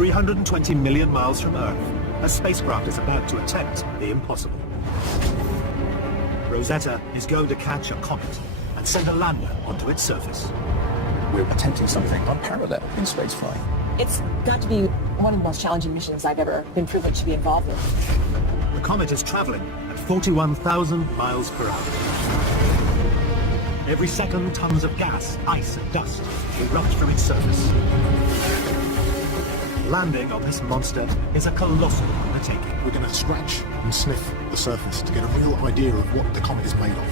320 million miles from Earth, a spacecraft is about to attempt the impossible. Rosetta is going to catch a comet and send a lander onto its surface. We're attempting something unparalleled in spaceflight. It's got to be one of the most challenging missions I've ever been privileged to be involved with. The comet is traveling at 41,000 miles per hour. Every second, tons of gas, ice and dust erupt from its surface. Landing on this monster is a colossal undertaking. We're going to scratch and sniff the surface to get a real idea of what the comet is made of.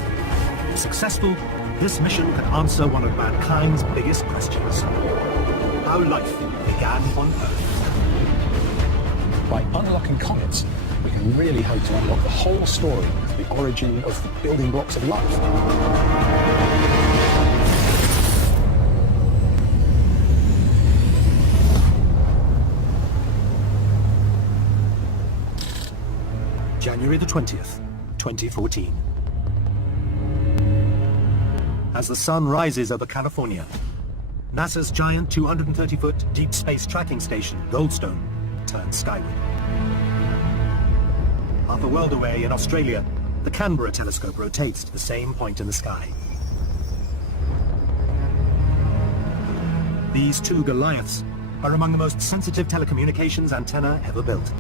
If successful, this mission can answer one of mankind's biggest questions: how life began on Earth. By unlocking comets, we can really hope to unlock the whole story of the origin of the building blocks of life. January the 20th, 2014. As the sun rises over California, NASA's giant 230-foot deep space tracking station, Goldstone, turns skyward. Half a world away in Australia, the Canberra telescope rotates to the same point in the sky. These two Goliaths are among the most sensitive telecommunications antenna ever built.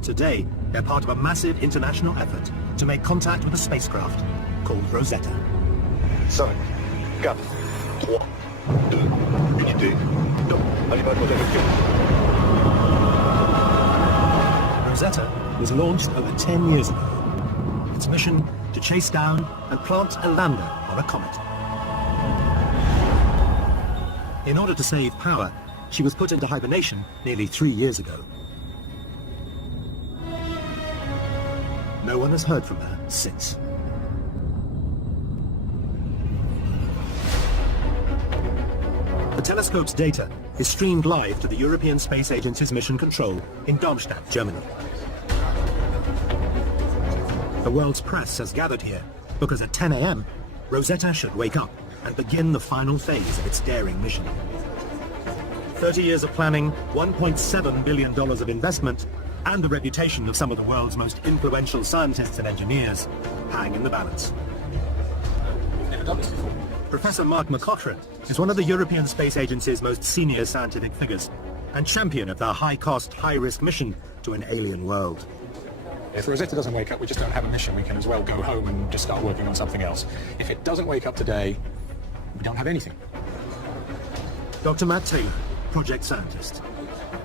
Today, they're part of a massive international effort to make contact with a spacecraft called Rosetta. 5, 4, 3, 2, unité, top. Allez, pas de modèle de Rosetta was launched over 10 years ago. Its mission to chase down and plant a lander on a comet. In order to save power, she was put into hibernation nearly 3 years ago. No one has heard from her since. The telescope's data is streamed live to the European Space Agency's mission control in Darmstadt, Germany. The world's press has gathered here because at 10 a.m., Rosetta should wake up and begin the final phase of its daring mission. 30 years of planning, $1.7 billion of investment, and the reputation of some of the world's most influential scientists and engineers hang in the balance. We've never done this before. Professor Mark McCaughrean is one of the European Space Agency's most senior scientific figures and champion of their high-cost, high-risk mission to an alien world. If Rosetta doesn't wake up, we just don't have a mission. We can as well go home and just start working on something else. If it doesn't wake up today, we don't have anything. Dr. Matt Taylor, project scientist.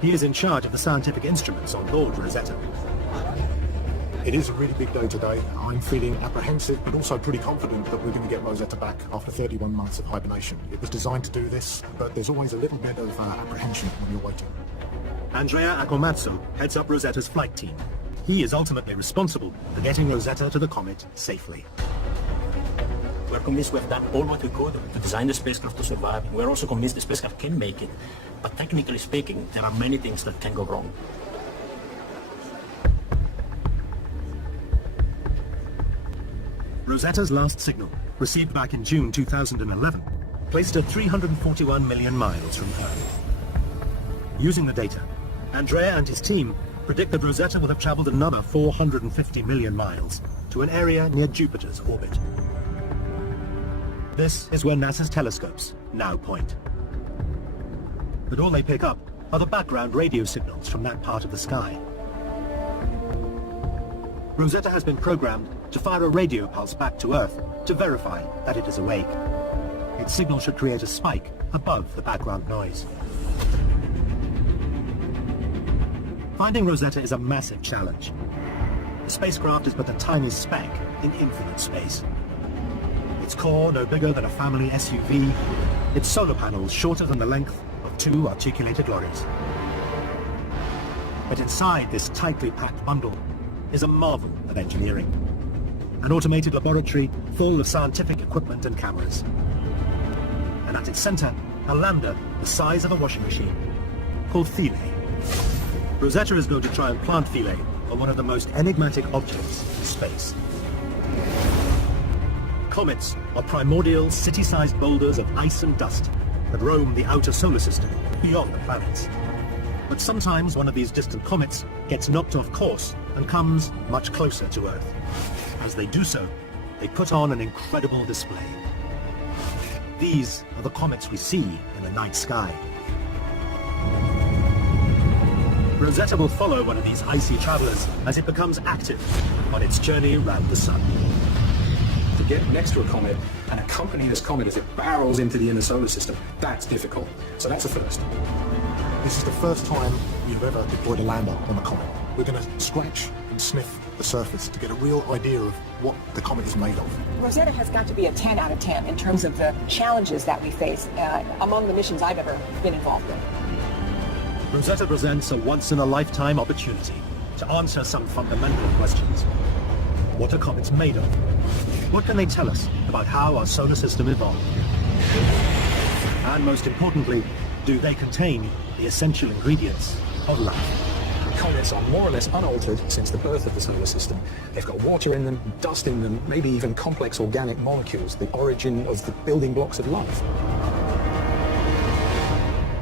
He is in charge of the scientific instruments on board Rosetta. It is a really big day today. I'm feeling apprehensive, but also pretty confident that we're going to get Rosetta back after 31 months of hibernation. It was designed to do this, but there's always a little bit of apprehension when you're waiting. Andrea Akomatsu heads up Rosetta's flight team. He is ultimately responsible for getting Rosetta to the comet safely. We're convinced we've done all what we could to design the spacecraft to survive. We're also convinced the spacecraft can make it. But technically speaking, there are many things that can go wrong. Rosetta's last signal, received back in June 2011, placed her 341 million miles from Earth. Using the data, Andrea and his team predict that Rosetta will have traveled another 450 million miles to an area near Jupiter's orbit. This is where NASA's telescopes now point. But all they pick up are the background radio signals from that part of the sky. Rosetta has been programmed to fire a radio pulse back to Earth to verify that it is awake. Its signal should create a spike above the background noise. Finding Rosetta is a massive challenge. The spacecraft is but a tiny speck in infinite space. Its core no bigger than a family SUV, its solar panels shorter than the length of 2 articulated lorries. But inside this tightly packed bundle is a marvel of engineering. An automated laboratory full of scientific equipment and cameras. And at its center, a lander the size of a washing machine, called Philae. Rosetta is going to try and plant Philae on one of the most enigmatic objects in space. Comets are primordial, city-sized boulders of ice and dust that roam the outer solar system beyond the planets. But sometimes one of these distant comets gets knocked off course and comes much closer to Earth. As they do so, they put on an incredible display. These are the comets we see in the night sky. Rosetta will follow one of these icy travelers as it becomes active on its journey around the sun. To get next to a comet and accompany this comet as it barrels into the inner solar system, that's difficult. So that's a first. This is the first time we've ever deployed a lander on a comet. We're going to scratch and sniff the surface to get a real idea of what the comet is made of. Rosetta has got to be a 10 out of 10 in terms of the challenges that we face among the missions I've ever been involved in. Rosetta presents a once-in-a-lifetime opportunity to answer some fundamental questions. What are comets made of? What can they tell us about how our solar system evolved? And most importantly, do they contain the essential ingredients of life? Comets are more or less unaltered since the birth of the solar system. They've got water in them, dust in them, maybe even complex organic molecules, the origin of the building blocks of life.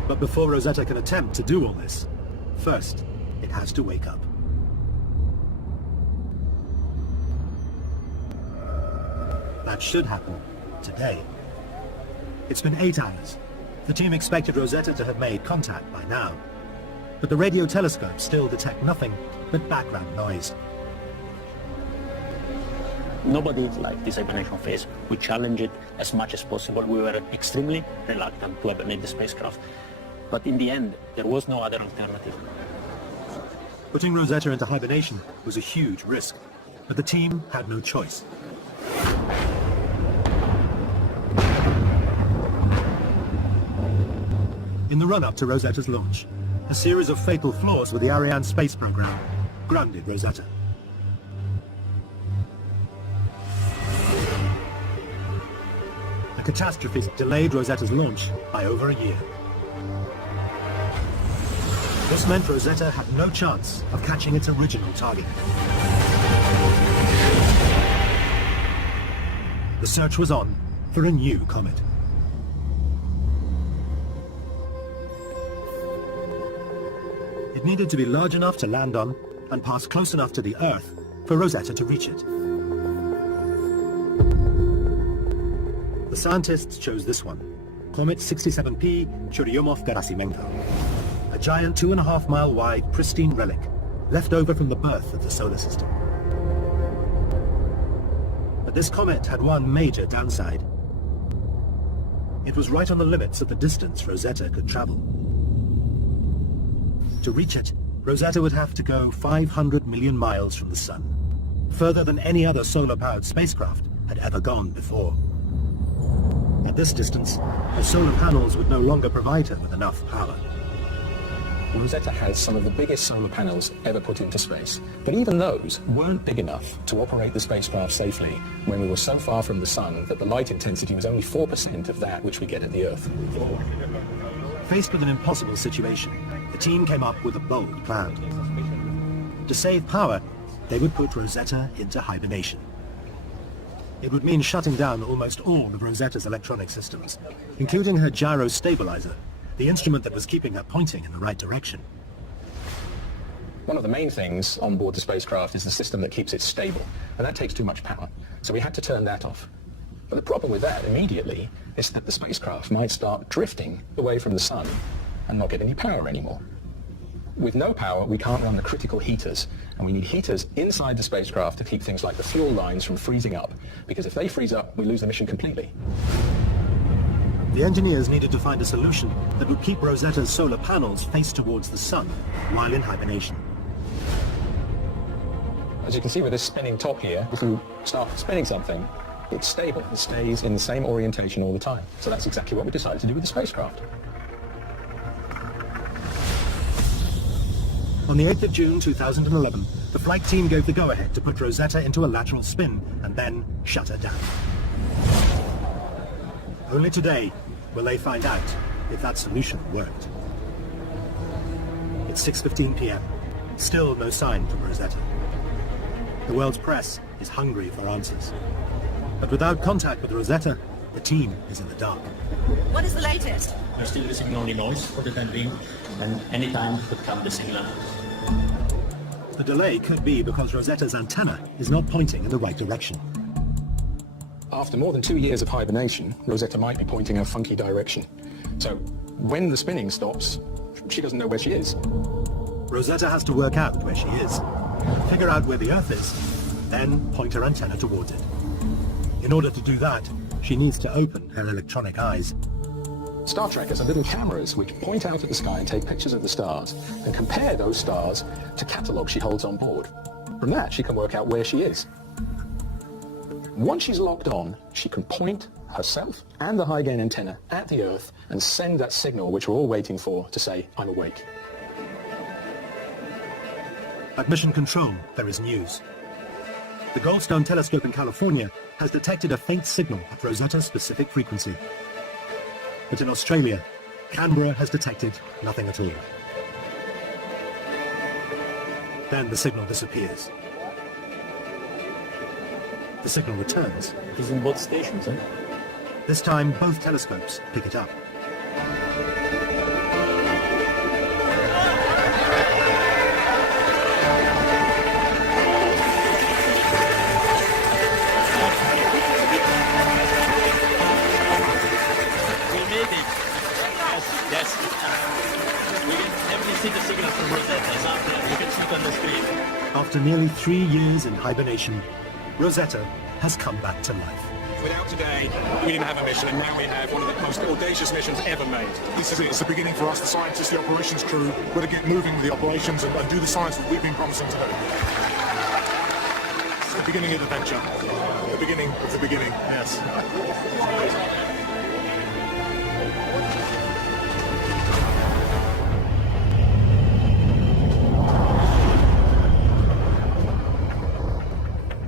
But before Rosetta can attempt to do all this, first, it has to wake up. That should happen today. It's been 8 hours. The team expected Rosetta to have made contact by now. But the radio telescopes still detect nothing but background noise. Nobody liked this hibernation phase. We challenged it as much as possible. We were extremely reluctant to hibernate the spacecraft. But in the end, there was no other alternative. Putting Rosetta into hibernation was a huge risk, but the team had no choice. In the run-up to Rosetta's launch, a series of fatal flaws with the Ariane space program grounded Rosetta. The catastrophe delayed Rosetta's launch by over a year. This meant Rosetta had no chance of catching its original target. The search was on for a new comet. It needed to be large enough to land on and pass close enough to the Earth for Rosetta to reach it. The scientists chose this one, Comet 67P Churyumov-Gerasimenko, a giant 2.5-mile wide pristine relic left over from the birth of the solar system. But this comet had one major downside. It was right on the limits of the distance Rosetta could travel. To reach it, Rosetta would have to go 500 million miles from the sun, further than any other solar-powered spacecraft had ever gone before. At this distance, the solar panels would no longer provide her with enough power. Rosetta has some of the biggest solar panels ever put into space, but even those weren't big enough to operate the spacecraft safely when we were so far from the sun that the light intensity was only 4% of that which we get at the Earth. Faced with an impossible situation, the team came up with a bold plan. To save power, they would put Rosetta into hibernation. It would mean shutting down almost all of Rosetta's electronic systems, including her gyro stabilizer, the instrument that was keeping her pointing in the right direction. One of the main things on board the spacecraft is the system that keeps it stable, and that takes too much power, so we had to turn that off. But the problem with that immediately is that the spacecraft might start drifting away from the sun and not get any power anymore. With no power, we can't run the critical heaters, and we need heaters inside the spacecraft to keep things like the fuel lines from freezing up, because if they freeze up, we lose the mission completely. The engineers needed to find a solution that would keep Rosetta's solar panels faced towards the sun while in hibernation. As you can see with this spinning top here, if you start spinning something, it's stable. It stays in the same orientation all the time. So that's exactly what we decided to do with the spacecraft. On the 8th of June 2011, the flight team gave the go-ahead to put Rosetta into a lateral spin and then shut her down. Only today will they find out if that solution worked. It's 6:15 p.m. Still no sign from Rosetta. The world's press is hungry for answers. But without contact with Rosetta, The team is in the dark. What is the latest? We're still receiving only noise for the time being, and anytime could come the signal. The delay could be because Rosetta's antenna is not pointing in the right direction. After more than 2 years of hibernation, Rosetta might be pointing a funky direction. So when the spinning stops, she doesn't know where she is. Rosetta has to work out where she is, figure out where the Earth is, then point her antenna towards it. In order to do that, she needs to open her electronic eyes. Star trackers are little cameras which point out at the sky and take pictures of the stars and compare those stars to catalogues she holds on board. From that, she can work out where she is. Once she's locked on, she can point herself and the high-gain antenna at the Earth and send that signal which we're all waiting for to say, I'm awake. At Mission Control, there is news. The Goldstone telescope in California has detected a faint signal at Rosetta's specific frequency. But in Australia, Canberra has detected nothing at all. Then the signal disappears. The signal returns. It is in both stations, eh? This time, both telescopes pick it up. We made it. Yes. We can definitely see the signal from Rosetta. You can see it on the screen. After nearly 3 years in hibernation, Rosetta has come back to life. Without today, we didn't have a mission, and now we have one of the most audacious missions ever made. This is it. It's the beginning for us, the scientists, the operations crew. We're to get moving with the operations and do the science that we've been promising to do. It's the beginning of the venture. The beginning of the beginning, yes.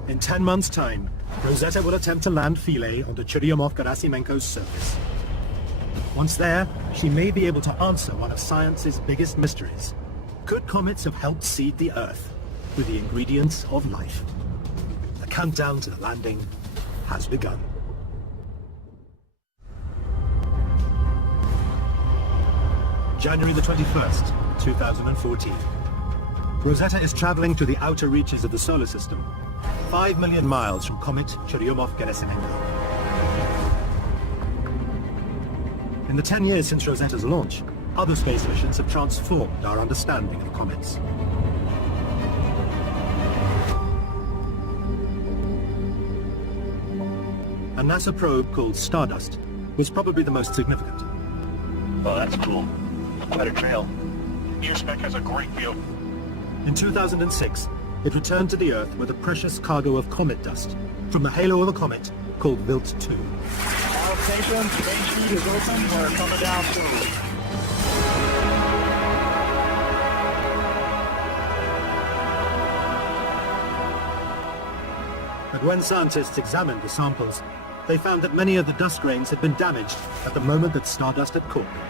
In 10 months' time, Rosetta will attempt to land Philae onto Churyumov-Gerasimenko's surface. Once there, she may be able to answer one of science's biggest mysteries. Could comets have helped seed the Earth with the ingredients of life? The countdown to the landing has begun. January the 21st, 2014. Rosetta is traveling to the outer reaches of the solar system, 5 million miles from Comet Churyumov-Gerasimenko. In the 10 years since Rosetta's launch, other space missions have transformed our understanding of comets. A NASA probe called Stardust was probably the most significant. Oh, that's cool. Quite a trail. Your spec has a great view. In 2006, it returned to the Earth with a precious cargo of comet dust from the halo of a comet called Wilt 2. All stations, main chute is open. We're coming down soon. But when scientists examined the samples, they found that many of the dust grains had been damaged at the moment that Stardust had caught them.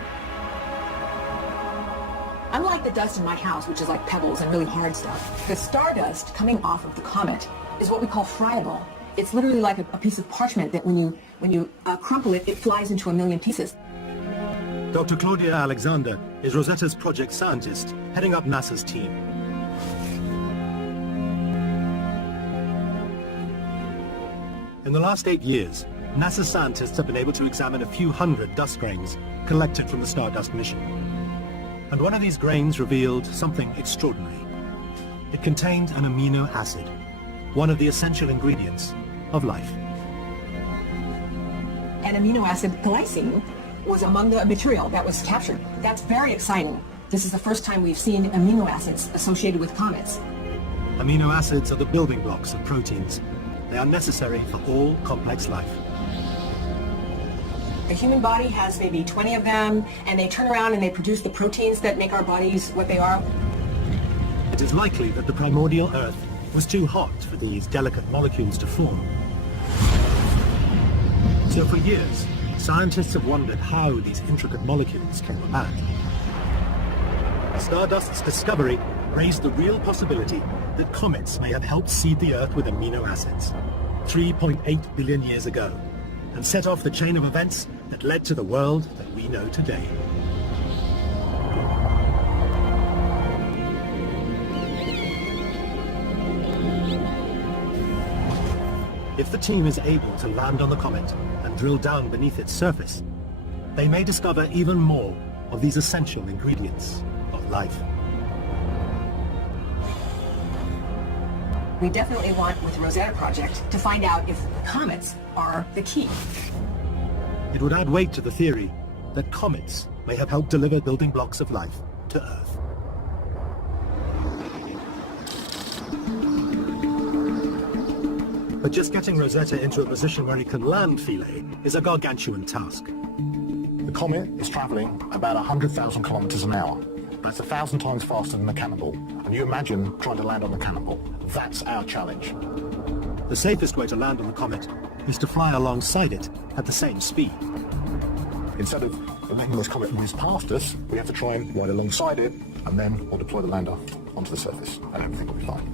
Unlike the dust in my house, which is like pebbles and really hard stuff, the stardust coming off of the comet is what we call friable. It's literally like a piece of parchment that when you crumple it, it flies into a million pieces. Dr. Claudia Alexander is Rosetta's project scientist, heading up NASA's team. In the last 8 years, NASA scientists have been able to examine a few hundred dust grains collected from the Stardust mission. And one of these grains revealed something extraordinary. It contained an amino acid, one of the essential ingredients of life. An amino acid, glycine, was among the material that was captured. That's very exciting. This is the first time we've seen amino acids associated with comets. Amino acids are the building blocks of proteins. They are necessary for all complex life. The human body has maybe 20 of them, and they turn around and they produce the proteins that make our bodies what they are. It is likely that the primordial Earth was too hot for these delicate molecules to form. So for years, scientists have wondered how these intricate molecules came about. Stardust's discovery raised the real possibility that comets may have helped seed the Earth with amino acids 3.8 billion years ago. and set off the chain of events that led to the world that we know today. If the team is able to land on the comet and drill down beneath its surface, they may discover even more of these essential ingredients of life. We definitely want, with the Rosetta Project, to find out if comets are the key. It would add weight to the theory that comets may have helped deliver building blocks of life to Earth. But just getting Rosetta into a position where it can land Philae is a gargantuan task. The comet is travelling about 100,000 kilometres an hour. That's 1,000 times faster than a cannonball. And you imagine trying to land on a cannonball. That's our challenge. The safest way to land on the comet is to fly alongside it at the same speed. Instead of letting this comet whiz past us, we have to try and ride alongside it, and then we'll deploy the lander onto the surface, and everything will be fine.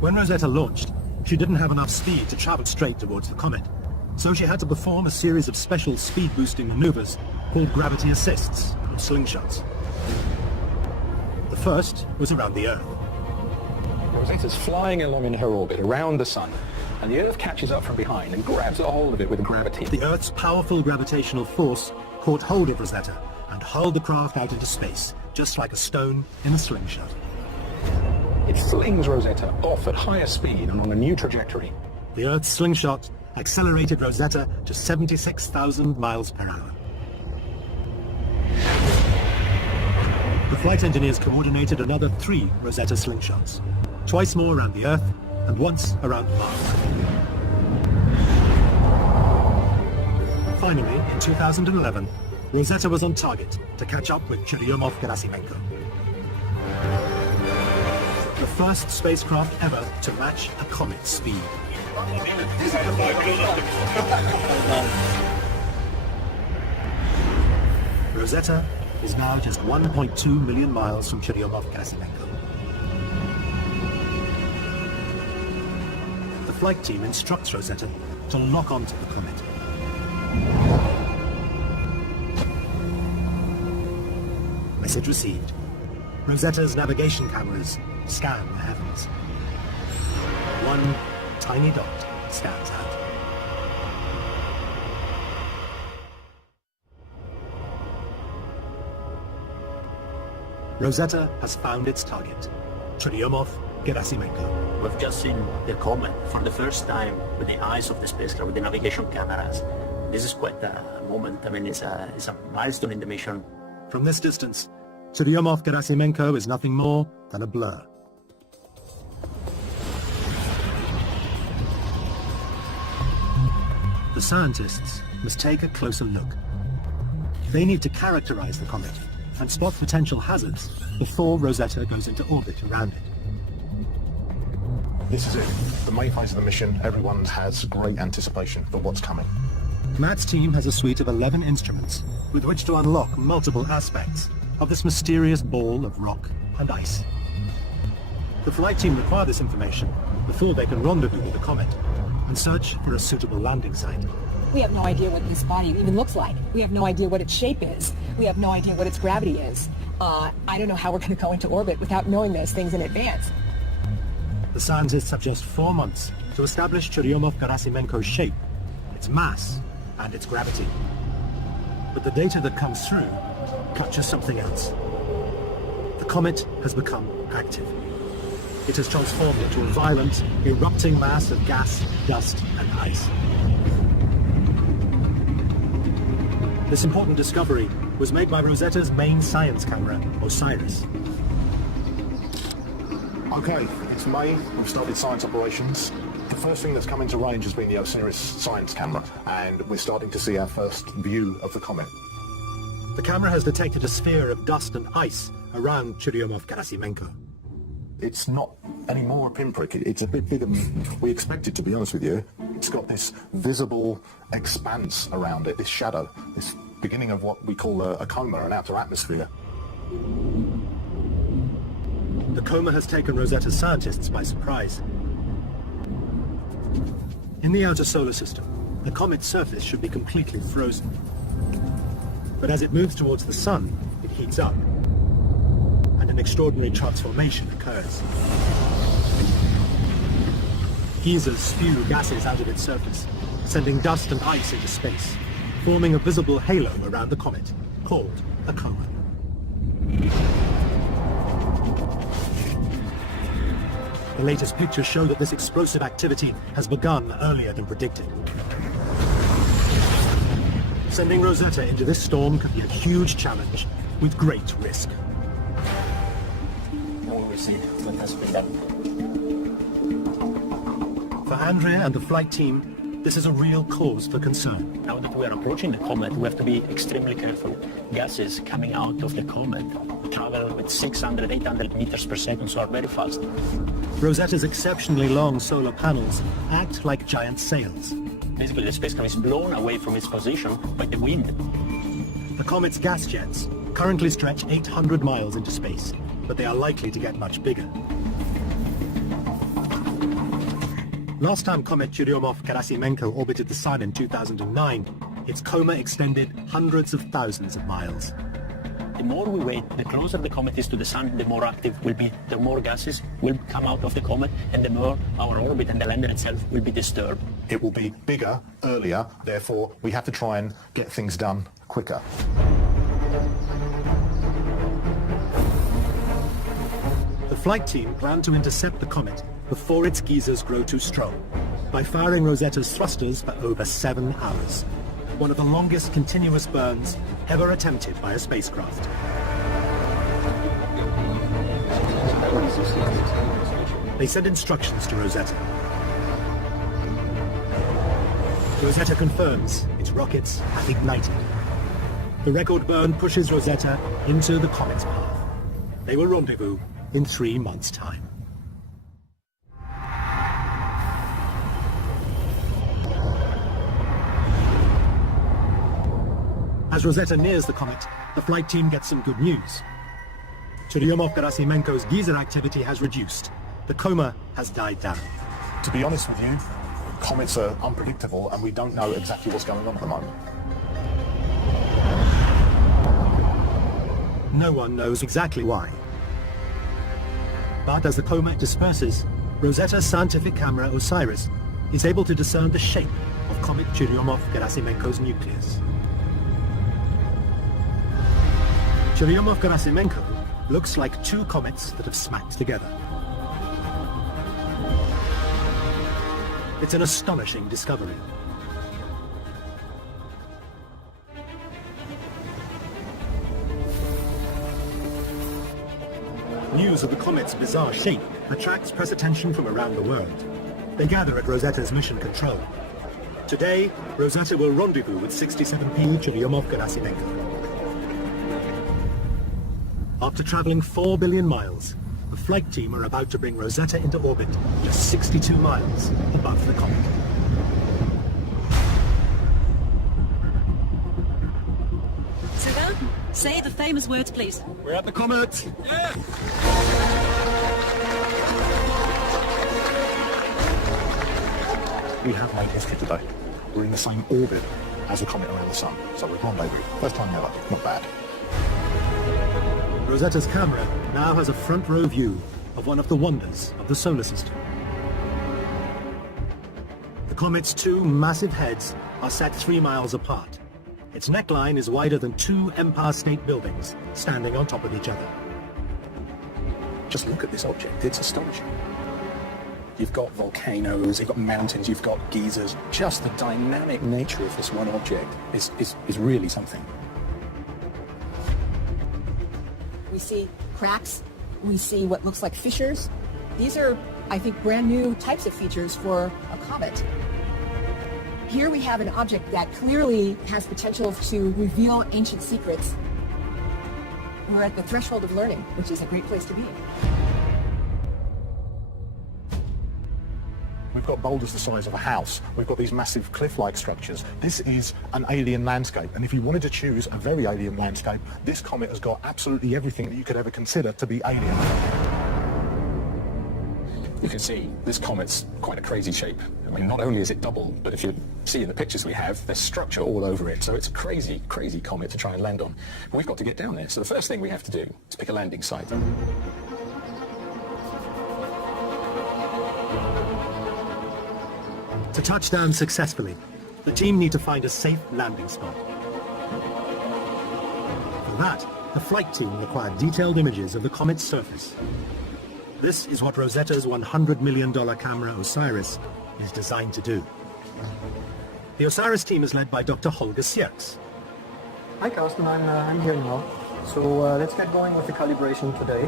When Rosetta launched, she didn't have enough speed to travel straight towards the comet, so she had to perform a series of special speed-boosting maneuvers called gravity assists, or slingshots. The first was around the Earth. Rosetta's flying along in her orbit around the sun, and the Earth catches up from behind and grabs a hold of it with gravity. The Earth's powerful gravitational force caught hold of Rosetta and hurled the craft out into space, just like a stone in a slingshot. It flings Rosetta off at higher speed and on a new trajectory. The Earth's slingshot accelerated Rosetta to 76,000 miles per hour. The flight engineers coordinated another 3 Rosetta slingshots, twice more around the Earth and once around Mars. Finally, in 2011, Rosetta was on target to catch up with Churyumov-Gerasimenko, the first spacecraft ever to match a comet's speed. Rosetta is now just 1.2 million miles from Churyumov-Gerasimenko. The flight team instructs Rosetta to lock onto the comet. Message received. Rosetta's navigation cameras scan the heavens. One tiny dot stands out. Rosetta has found its target, Churyumov-Gerasimenko. We've just seen the comet for the first time with the eyes of the spacecraft, with the navigation cameras. This is quite a moment. I mean, it's a milestone in the mission. From this distance, Churyumov-Gerasimenko is nothing more than a blur. The scientists must take a closer look. They need to characterize the comet and spot potential hazards before Rosetta goes into orbit around it. This is it. The main phase of the mission, everyone has great anticipation for what's coming. Matt's team has a suite of 11 instruments with which to unlock multiple aspects of this mysterious ball of rock and ice. The flight team require this information before they can rendezvous with the comet and search for a suitable landing site. We have no idea what this body even looks like. We have no idea what its shape is. We have no idea what its gravity is. I don't know how we're going to go into orbit without knowing those things in advance. The scientists have just 4 months to establish Churyumov-Gerasimenko's shape, its mass, and its gravity. But the data that comes through captures something else. The comet has become active. It has transformed into a violent, erupting mass of gas, dust, and ice. This important discovery was made by Rosetta's main science camera, OSIRIS. Okay, it's May, we've started science operations. The first thing that's come into range has been the OSIRIS science camera, and we're starting to see our first view of the comet. The camera has detected a sphere of dust and ice around Churyumov-Gerasimenko. It's not anymore a pinprick, it's a bit bigger than we expected, to be honest with you. It's got this visible expanse around it, this shadow, this beginning of what we call a coma, an outer atmosphere. The coma has taken Rosetta's scientists by surprise. In the outer solar system, the comet's surface should be completely frozen. But as it moves towards the sun, it heats up, and an extraordinary transformation occurs. Geysers spew gases out of its surface, sending dust and ice into space, forming a visible halo around the comet, called a coma. The latest pictures show that this explosive activity has begun earlier than predicted. Sending Rosetta into this storm could be a huge challenge with great risk. We will see what has been done. For Andrea and the flight team, this is a real cause for concern. Now that we are approaching the comet, we have to be extremely careful. Gases coming out of the comet travel with 600, 800 meters per second, so are very fast. Rosetta's exceptionally long solar panels act like giant sails. Basically, the spacecraft is blown away from its position by the wind. The comet's gas jets currently stretch 800 miles into space, but they are likely to get much bigger. Last time Comet Churyumov-Gerasimenko orbited the Sun in 2009, its coma extended hundreds of thousands of miles. The more we wait, the closer the comet is to the Sun, the more active will be, the more gases will come out of the comet, and the more our orbit and the lander itself will be disturbed. It will be bigger, earlier, therefore we have to try and get things done quicker. The flight team plan to intercept the comet before its geysers grow too strong by firing Rosetta's thrusters for over 7 hours, one of the longest continuous burns ever attempted by a spacecraft. They send instructions to Rosetta. Rosetta confirms its rockets have ignited. The record burn pushes Rosetta into the comet's path. They will rendezvous in 3 months' time. As Rosetta nears the comet, the flight team gets some good news. Churyumov-Gerasimenko's geyser activity has reduced. The coma has died down. To be honest with you, comets are unpredictable and we don't know exactly what's going on at the moment. No one knows exactly why. But as the comet disperses, Rosetta's scientific camera OSIRIS is able to discern the shape of Comet Churyumov-Gerasimenko's nucleus. Churyumov-Gerasimenko looks like two comets that have smacked together. It's an astonishing discovery. News of the comet's bizarre shape attracts press attention from around the world. They gather at Rosetta's mission control. Today, Rosetta will rendezvous with 67P Churyumov-Gerasimenko. After traveling 4 billion miles, the flight team are about to bring Rosetta into orbit just 62 miles above the comet. Suga, say the famous words, please. We're at the comet! Yeah. We have made history today. We're in the same orbit as a comet around the Sun, so we're rendezvous. First time ever, not bad. Rosetta's camera now has a front row view of one of the wonders of the solar system. The comet's two massive heads are set 3 miles apart. Its neckline is wider than 2 Empire State Buildings standing on top of each other. Just look at this object, it's astonishing. You've got volcanoes, you've got mountains, you've got geysers. Just the dynamic nature of this one object is really something. We see cracks, we see what looks like fissures. These are, I think, brand new types of features for a comet. Here we have an object that clearly has potential to reveal ancient secrets. We're at the threshold of learning, which is a great place to be. We've got boulders the size of a house. We've got these massive cliff-like structures. This is an alien landscape, and if you wanted to choose a very alien landscape, this comet has got absolutely everything that you could ever consider to be alien. You can see this comet's quite a crazy shape. I mean, not only is it double, but if you see in the pictures we have, there's structure all over it. So it's a crazy, crazy comet to try and land on. But we've got to get down there. So the first thing we have to do is pick a landing site. To touch down successfully, the team need to find a safe landing spot. For that, the flight team required detailed images of the comet's surface. This is what Rosetta's $100 million camera OSIRIS is designed to do. The OSIRIS team is led by Dr. Holger Sierks. Hi Carsten, I'm here now. So let's get going with the calibration today.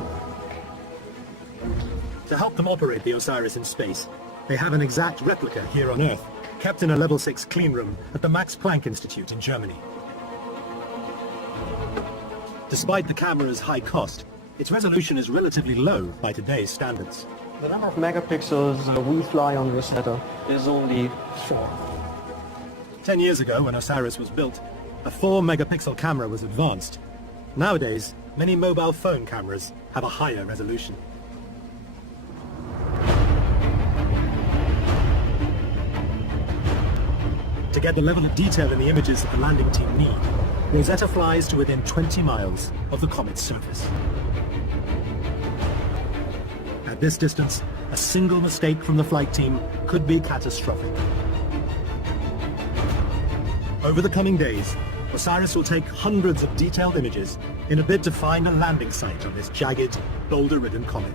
To help them operate the OSIRIS in space, they have an exact replica here on Earth, kept in a level 6 clean room at the Max Planck Institute in Germany. Despite the camera's high cost, its resolution is relatively low by today's standards. The number of megapixels we fly on Rosetta is only 4. 10 years ago, when OSIRIS was built, a 4-megapixel camera was advanced. Nowadays, many mobile phone cameras have a higher resolution. To get the level of detail in the images that the landing team need, Rosetta flies to within 20 miles of the comet's surface. At this distance, a single mistake from the flight team could be catastrophic. Over the coming days, OSIRIS will take hundreds of detailed images in a bid to find a landing site on this jagged, boulder-ridden comet.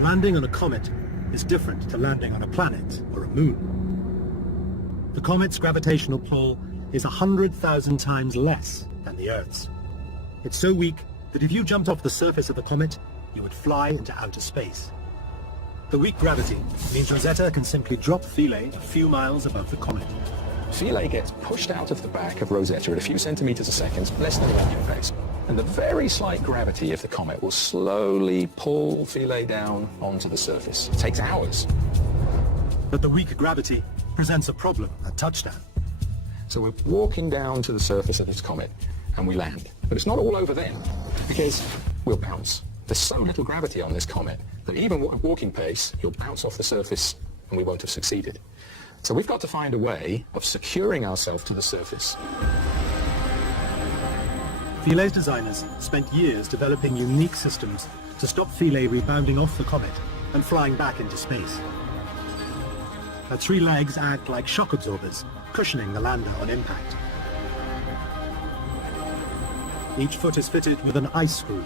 Landing on a comet is different to landing on a planet or a moon. The comet's gravitational pull is 100,000 times less than the Earth's. It's so weak that if you jumped off the surface of the comet, you would fly into outer space. The weak gravity means Rosetta can simply drop Philae a few miles above the comet. Philae gets pushed out of the back of Rosetta at a few centimeters a second, less than landing pace. And the very slight gravity of the comet will slowly pull Philae down onto the surface. It takes hours. But the weak gravity presents a problem at touchdown. So we're walking down to the surface of this comet, and we land. But it's not all over then, because we'll bounce. There's so little gravity on this comet that even at walking pace, you'll bounce off the surface and we won't have succeeded. So we've got to find a way of securing ourselves to the surface. Philae's designers spent years developing unique systems to stop Philae rebounding off the comet and flying back into space. Her 3 legs act like shock absorbers, cushioning the lander on impact. Each foot is fitted with an ice screw.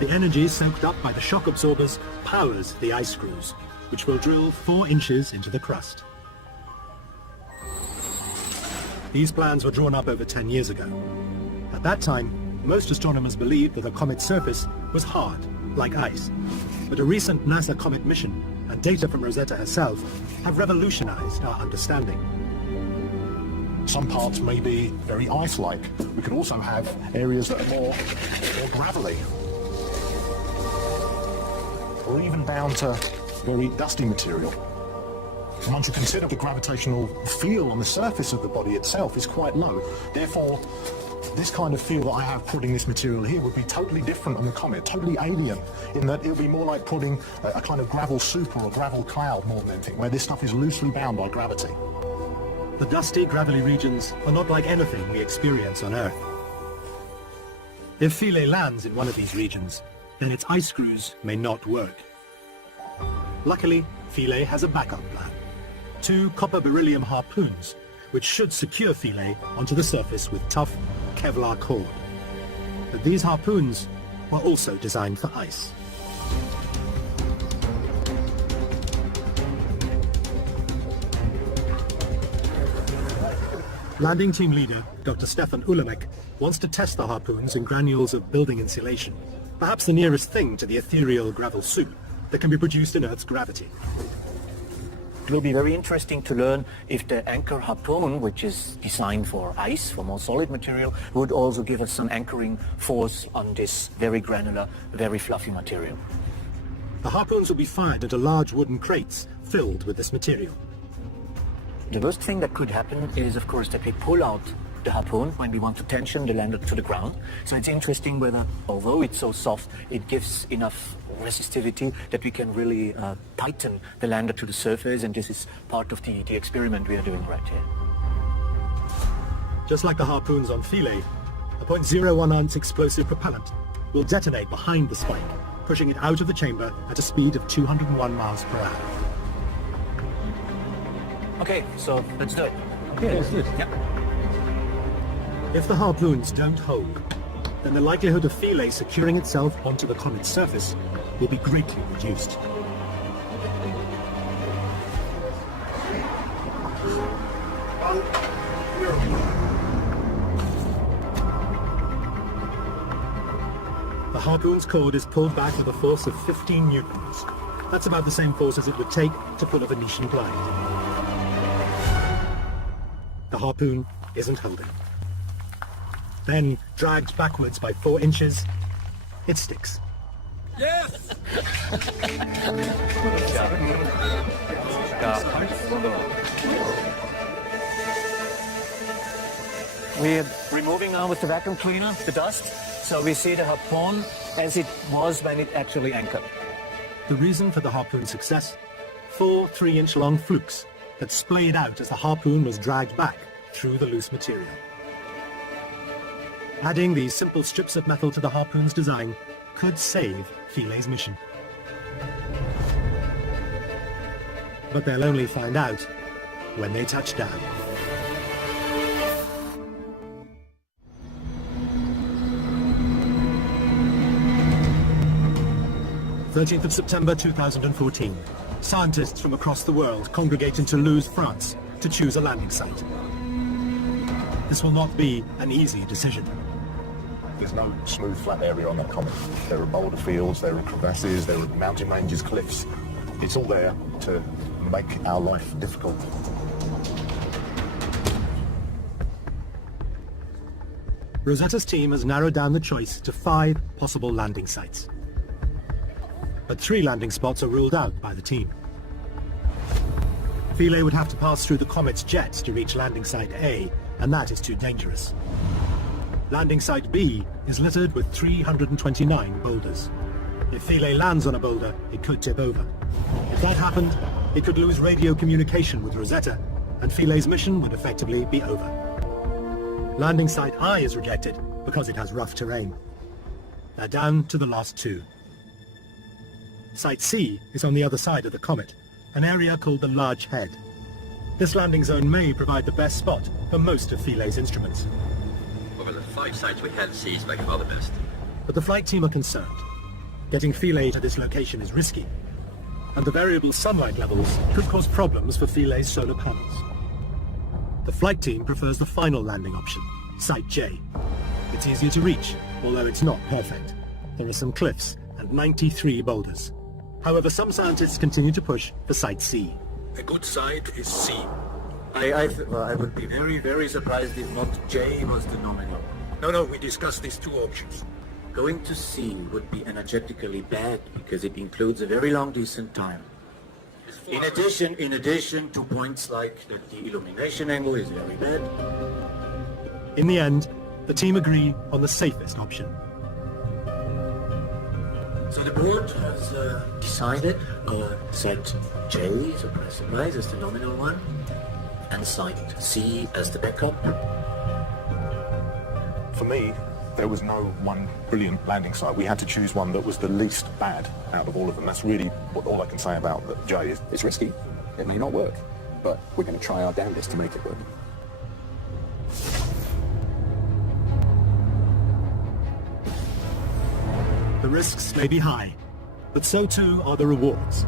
The energy soaked up by the shock absorbers powers the ice screws, which will drill 4 inches into the crust. These plans were drawn up over 10 years ago. At that time, most astronomers believed that the comet's surface was hard, like ice. But a recent NASA Comet mission and data from Rosetta herself have revolutionized our understanding. Some parts may be very ice-like. We could also have areas that are more gravelly, or even down to very dusty material. And once you consider the gravitational feel on the surface of the body itself is quite low, therefore this kind of feel that I have putting this material here would be totally different on the comet, totally alien, in that it would be more like putting a kind of gravel soup or a gravel cloud more than anything, where this stuff is loosely bound by gravity. The dusty, gravelly regions are not like anything we experience on Earth. If Philae lands in one of these regions, then its ice screws may not work. Luckily, Philae has a backup plan. 2 copper beryllium harpoons, which should secure Philae onto the surface with tough Kevlar cord. But these harpoons were also designed for ice. Landing team leader, Dr. Stefan Ulemek, wants to test the harpoons in granules of building insulation, perhaps the nearest thing to the ethereal gravel soup that can be produced in Earth's gravity. It will be very interesting to learn if the anchor harpoon, which is designed for ice, for more solid material, would also give us some anchoring force on this very granular, very fluffy material. The harpoons will be fired into large wooden crates filled with this material. The worst thing that could happen is, of course, that we pull out the harpoon when we want to tension the lander to the ground. So it's interesting whether, although it's so soft, it gives enough resistivity that we can really tighten the lander to the surface, and this is part of the experiment we are doing right here. Just like the harpoons on Philae, a .01 ounce explosive propellant will detonate behind the spike, pushing it out of the chamber at a speed of 201 miles per hour. Okay, so let's do it. Okay, let's do it. Yeah. If the harpoons don't hold, then the likelihood of Philae securing itself onto the comet's surface will be greatly reduced. The harpoon's cord is pulled back with a force of 15 newtons. That's about the same force as it would take to pull a Venetian blind. The harpoon isn't holding. Then, dragged backwards by 4 inches, it sticks. Yes! We're removing now with the vacuum cleaner the dust, so we see the harpoon as it was when it actually anchored. The reason for the harpoon's success? 4 3-inch long flukes that splayed out as the harpoon was dragged back through the loose material. Adding these simple strips of metal to the harpoon's design could save Philae's mission. But they'll only find out when they touch down. (13th of September 2014). Scientists from across the world congregate in Toulouse, France, to choose a landing site. This will not be an easy decision. There's no smooth, flat area on that comet. There are boulder fields, there are crevasses, there are mountain ranges, cliffs. It's all there to make our life difficult. Rosetta's team has narrowed down the choice to 5 possible landing sites. But 3 landing spots are ruled out by the team. Philae would have to pass through the comet's jets to reach landing site A, and that is too dangerous. Landing site B is littered with 329 boulders. If Philae lands on a boulder, it could tip over. If that happened, it could lose radio communication with Rosetta, and Philae's mission would effectively be over. Landing site I is rejected because it has rough terrain. They're down to the last 2. Site C is on the other side of the comet, an area called the Large Head. This landing zone may provide the best spot for most of Philae's instruments. Over the 5 sites we had, C is by far the best. But the flight team are concerned. Getting Philae to this location is risky, and the variable sunlight levels could cause problems for Philae's solar panels. The flight team prefers the final landing option, Site J. It's easier to reach, although it's not perfect. There are some cliffs and 93 boulders. However, some scientists continue to push for Site C. A good site is C. I would be very, very surprised if not J was the nominal. No, we discussed these 2 options. Going to C would be energetically bad because it includes a very long descent time. In addition to points like that the illumination angle is very bad. In the end, the team agree on the safest option. So the board has decided set J, so pressurized, as the nominal one, and site C as the backup. For me, there was no one brilliant landing site. We had to choose one that was the least bad out of all of them. That's really all I can say about J. Is It's risky. It may not work, but we're going to try our damnedest to make it work. The risks may be high, but so too are the rewards.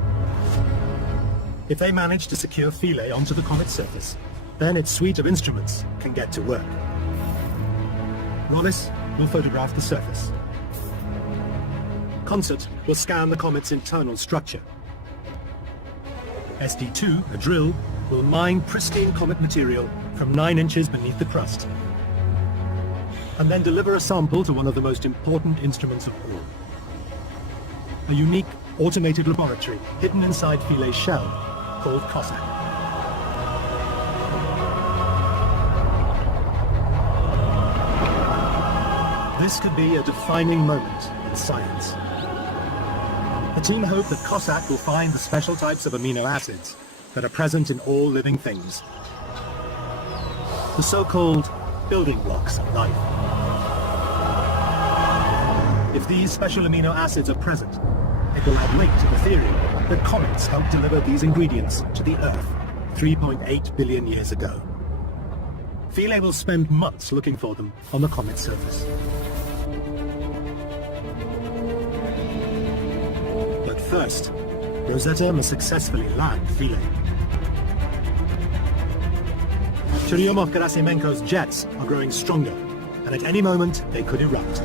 If they manage to secure Philae onto the comet's surface, then its suite of instruments can get to work. Wallace will photograph the surface. Concert will scan the comet's internal structure. SD2, a drill, will mine pristine comet material from 9 inches beneath the crust, and then deliver a sample to one of the most important instruments of all. A unique automated laboratory hidden inside Philae's shell called Comet. This could be a defining moment in science. The team hope that Cossack will find the special types of amino acids that are present in all living things. The so-called building blocks of life. If these special amino acids are present, it will add weight to the theory that comets helped deliver these ingredients to the Earth 3.8 billion years ago. Philae will spend months looking for them on the comet's surface. But first, Rosetta must successfully land Philae. Churyumov-Gerasimenko's jets are growing stronger, and at any moment they could erupt.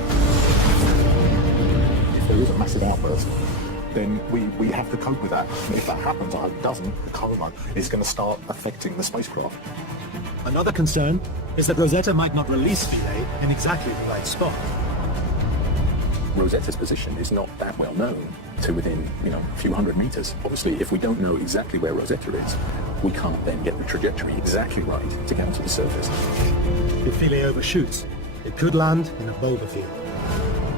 If there is a massive outburst, then we have to cope with that. And if that happens, or it doesn't, the Comet is going to start affecting the spacecraft. Another concern is that Rosetta might not release Philae in exactly the right spot. Rosetta's position is not that well known to within, a few hundred meters. Obviously, if we don't know exactly where Rosetta is, we can't then get the trajectory exactly right to get to the surface. If Philae overshoots, it could land in a boulder field.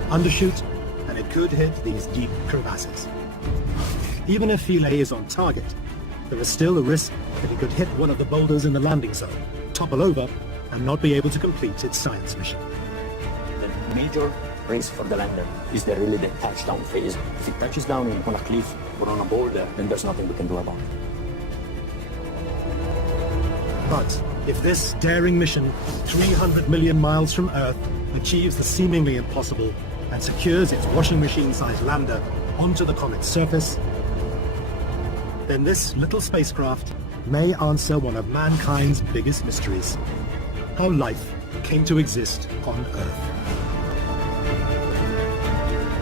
Undershoot, and it could hit these deep crevasses. Even if Philae is on target, there is still a risk that it could hit one of the boulders in the landing zone, topple over, and not be able to complete its science mission. The major risk for the lander is really the touchdown phase. If it touches down on a cliff or on a boulder, then there's nothing we can do about it. But if this daring mission, 300 million miles from Earth, achieves the seemingly impossible and secures its washing machine-sized lander onto the comet's surface, then this little spacecraft may answer one of mankind's biggest mysteries: how life came to exist on Earth.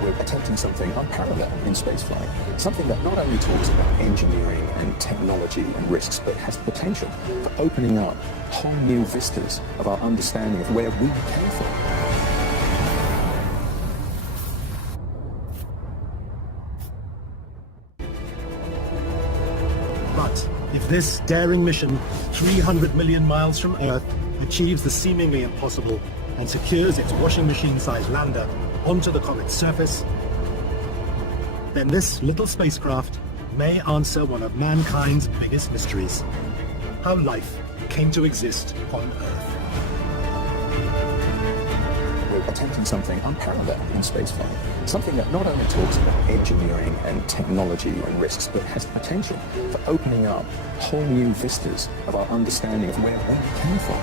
We're attempting something unparalleled in spaceflight, something that not only talks about engineering and technology and risks, but has the potential for opening up whole new vistas of our understanding of where we came from. But if this daring mission, 300 million miles from Earth, achieves the seemingly impossible and secures its washing machine-sized lander onto the comet's surface, then this little spacecraft may answer one of mankind's biggest mysteries: how life came to exist on Earth. We're attempting something unparalleled in spaceflight, something that not only talks about engineering and technology and risks, but has the potential for opening up whole new vistas of our understanding of where we came from.